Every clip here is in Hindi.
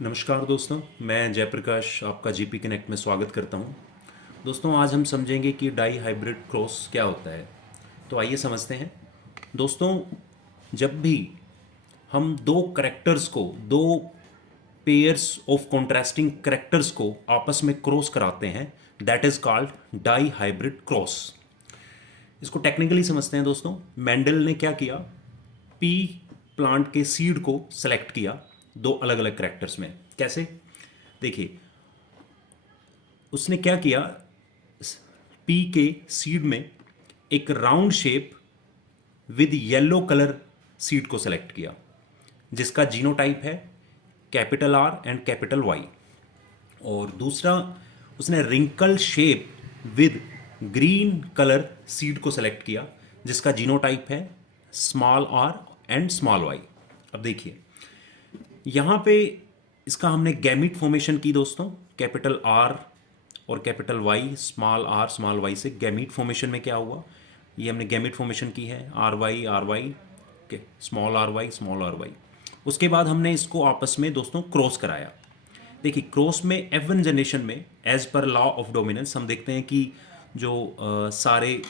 नमस्कार दोस्तों, मैं जयप्रकाश आपका जीपी कनेक्ट में स्वागत करता हूं। दोस्तों, आज हम समझेंगे कि डाई हाइब्रिड क्रॉस क्या होता है। तो आइए समझते हैं। दोस्तों, जब भी हम दो करेक्टर्स को, दो पेयर्स ऑफ कॉन्ट्रास्टिंग करेक्टर्स को आपस में क्रॉस कराते हैं, that is called dihybrid cross. इसको टेक्निकली समझते हैं दोस्तों। मेंडल ने क्या किया, पी प्लांट के सीड को सेलेक्ट किया दो अलग अलग करेक्टर्स में। कैसे? देखिए, उसने क्या किया, पी के सीड में एक round shape with yellow colour seed को सेलेक्ट किया, जिसका जीनोटाइप है capital R and capital Y. और दूसरा, उसने wrinkle shape with green colour seed को सेलेक्ट किया, जिसका जीनोटाइप है small R and small Y. अब देखिए, यहाँ पे इसका हमने गैमीट फॉर्मेशन की दोस्तों। कैपिटल आर और capital Y, small R small Y से गैमीट फॉर्मेशन में क्या हुआ, ये हमने गैमीट फॉर्मेशन की है, आर वाई के स्मॉल आर वाई। उसके बाद हमने इसको आपस में दोस्तों क्रॉस कराया। देखिए, क्रॉस में F1 जनरेशन में as per law of dominance हम देखते हैं कि जो सारे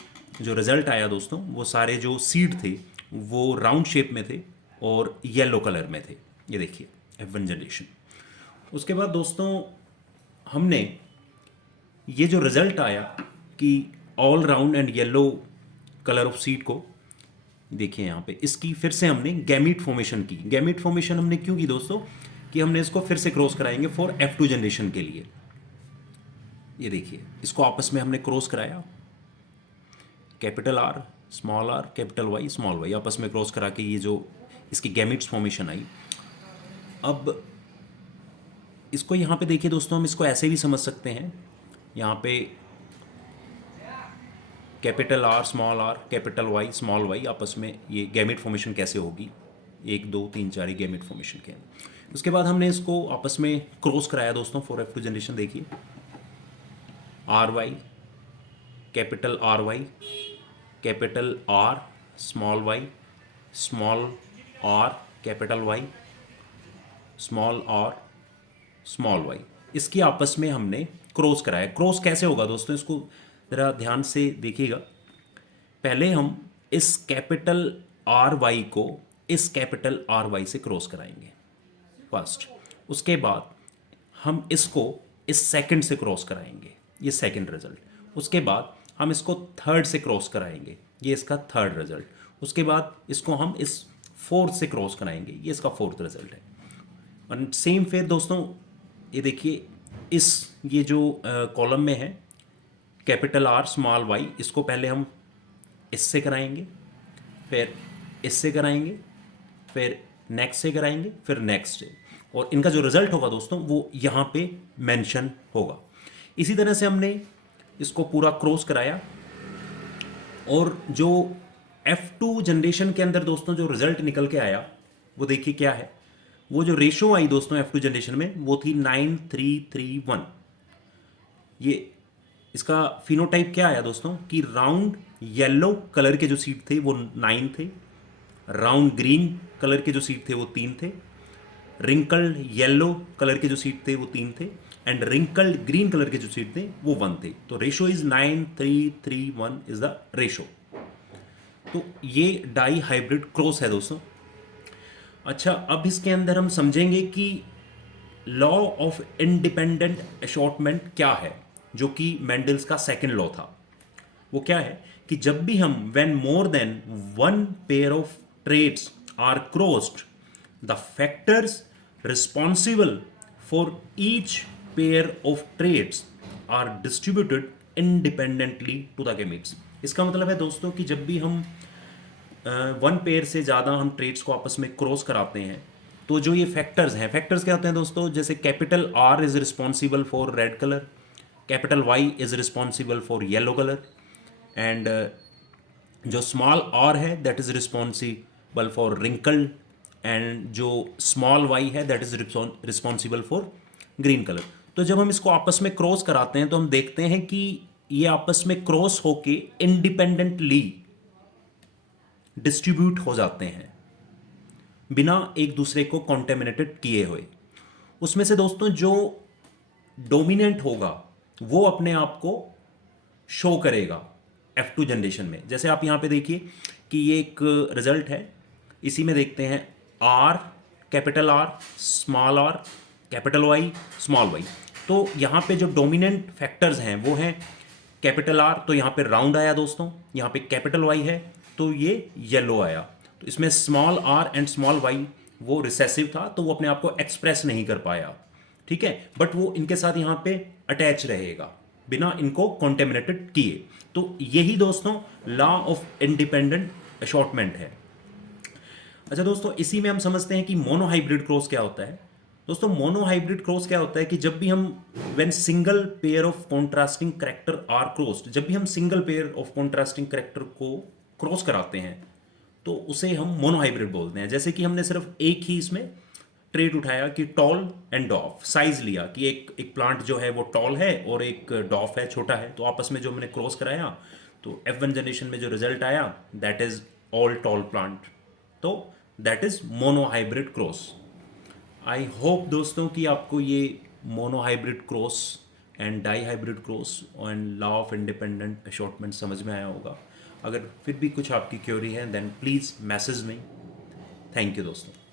जो रिजल्ट आया दोस्तों, वो सारे जो सीड थे वो राउंड शेप में थे और येलो कलर में थे। ये देखिए F1 जनरेशन। उसके बाद दोस्तों हमने ये जो रिजल्ट आया कि all round and yellow colour of seed को, देखिए यहाँ पे इसकी फिर से हमने गैमीट फॉर्मेशन की। गैमीट फॉर्मेशन हमने क्यों की दोस्तों, कि हमने इसको फिर से क्रॉस कराएंगे फॉर F2 जनरेशन के लिए। ये देखिए, इसको आपस में हमने क्रॉस कराया, capital R capital Y small Y आपस में क्रॉस करा के ये जो इसकी गैमिट्स फॉर्मेशन आई। अब इसको यहाँ पे देखिए दोस्तों, हम इसको ऐसे भी समझ सकते हैं। यहाँ पे capital R capital Y small Y आपस में ये गैमिट फॉर्मेशन कैसे होगी, 1 2 3 4 ये गैमिट फॉर्मेशन के हैं। उसके बाद हमने इसको आपस में क्रॉस कराया दोस्तों फॉर F2 जनरेशन। देखिए, R Y capital R small R capital Y small R small Y, इसकी आपस में हमने क्रॉस कराया। क्रॉस कैसे होगा दोस्तों, इसको ज़रा ध्यान से देखिएगा। पहले हम इस कैपिटल आर वाई को इस कैपिटल आर वाई से क्रॉस कराएंगे फर्स्ट। उसके बाद हम इसको इस सेकंड से क्रॉस कराएंगे, ये सेकंड रिजल्ट। उसके बाद हम इसको थर्ड से क्रॉस कराएंगे, ये इसका थर्ड रिजल्ट। उसके बाद इसको हम इस फोर्थ से क्रॉस कराएंगे, ये इसका फोर्थ रिजल्ट है। और सेम फिर दोस्तों ये देखिए, इस ये जो कॉलम में है कैपिटल आर स्मॉल वाई, इसको पहले हम इससे कराएंगे, फिर इससे कराएंगे, फिर नेक्स्ट से कराएंगे, फिर नेक्स्ट से, और इनका जो रिजल्ट होगा दोस्तों वो यहाँ पे मेंशन होगा। इसी तरह से हमने इसको पूरा क्रॉस कराया। और जो F2 जनरेशन के अंदर दोस्तों जो रिजल्ट निकल के आया वो देखिए क्या है। वो जो रेशो आई दोस्तों F2 जनरेशन में वो थी 9331। ये इसका फिनोटाइप क्या आया दोस्तों, कि राउंड येलो कलर के जो सीड थे वो 9 थे, राउंड ग्रीन कलर के जो सीड थे वो 3 थे, रिंकल्ड येलो कलर के जो सीड थे वो 3 थे, एंड रिंकल्ड ग्रीन कलर के जो सीड थे वो 1 थे। तो ratio is 9331 is the ratio. तो ये डाई हाइब्रिड क्रॉस है दोस्तों। अच्छा, अब इसके अंदर हम समझेंगे कि लॉ ऑफ इंडिपेंडेंट असॉर्टमेंट क्या है, जो कि मेंडल्स का सेकंड लॉ था। वो क्या है कि जब भी हम when more than one pair of traits are crossed, the factors responsible for each pair of traits are distributed independently to the gametes. इसका मतलब है दोस्तों कि जब भी हम वन पेयर से ज़्यादा हम ट्रेट्स को आपस में क्रॉस कराते हैं, तो जो ये फैक्टर्स हैं, फैक्टर्स क्या होते हैं दोस्तों, जैसे capital R is responsible for red colour, capital Y is responsible for yellow colour, and जो स्मॉल आर है that is responsible for wrinkled, and जो स्मॉल वाई है that is responsible for green colour. तो जब हम इसको आपस में क्रॉस कराते हैं तो हम देखते हैं कि ये आपस में क्रॉस होके इंडिपेंडेंटली डिस्ट्रीब्यूट हो जाते हैं बिना एक दूसरे को कॉन्टेमिनेटेड किए हुए। उसमें से दोस्तों जो डोमिनेंट होगा वो अपने आप को शो करेगा F2 जनरेशन में। जैसे आप यहाँ पे देखिए कि ये एक रिजल्ट है, इसी में देखते हैं R, capital R, small r, capital Y, small y। तो यहाँ पे जो डोमिनेंट फैक्टर्स हैं वो हैं कैपिटल R, तो यहाँ पे राउंड आया दोस्तों, यहाँ पे कैपिटल Y है तो ये येलो आया। तो इसमें small r and small y वो रिसेसिव था तो वो अपने आप को एक्सप्रेस नहीं कर पाया, ठीक है, बट वो इनके साथ यहाँ पे अटैच रहेगा बिना इनको कॉन्टेमिनेटेड किए। तो यही दोस्तों लॉ ऑफ इंडिपेंडेंट अशॉर्टमेंट है। अच्छा दोस्तों, इसी में हम समझते हैं कि मोनोहाइब्रिड क्रॉस क्या होता है। दोस्तों मोनोहाइब्रिड क्रॉस क्या होता है कि जब भी हम when single pair of contrasting character are crossed, जब भी हम single pair of contrasting character को क्रॉस कराते हैं तो उसे हम मोनोहाइब्रिड बोलते हैं। जैसे कि हमने सिर्फ एक ही इसमें ट्रेट उठाया कि टॉल एंड डॉफ, साइज लिया कि एक प्लांट जो है वो टॉल है और एक डॉफ है, छोटा है, तो आपस में जो हमने क्रॉस कराया तो F1 जनरेशन में जो रिजल्ट आया that is all tall plant, तो that is monohybrid cross. I hope दोस्तों कि आपको ये monohybrid cross and dihybrid cross and law of independent assortment समझ में आया होगा। अगर फिर भी कुछ आपकी क्वेरी है then please message me. Thank you दोस्तों।